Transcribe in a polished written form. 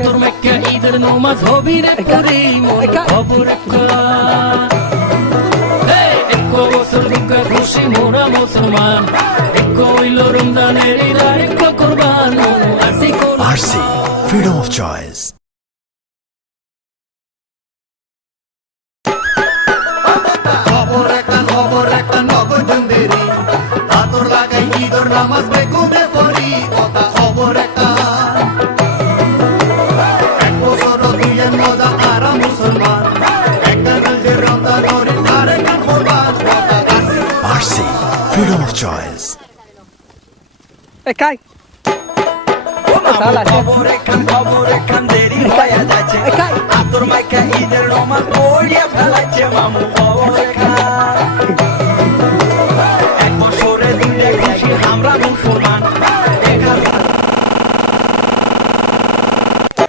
আতর মেক্কা ঈদের নামাজ হবি রে করি মোর খবর এক বছর দুঃখ খুশি মোরা মুসলমান এক হইল রমজানের ঈদ এক কুরবান আরসি ফ্রিডম অফ চয়েস খবর একটা নগদ দেরি আতর লাগাই ঈদের নামাজ বেগুনে পড়ি কথা খবর একটা এক বছর দুইয়ের মজা আরা মুসলমান একটা যে রমজান ধরে তারে গান কোরবান কথা আরসি ফ্রিডম অফ চয়েস একাই খবর এখান দেরি হয়ে যাচ্ছে আতর মাইকা ঈদের নামাজ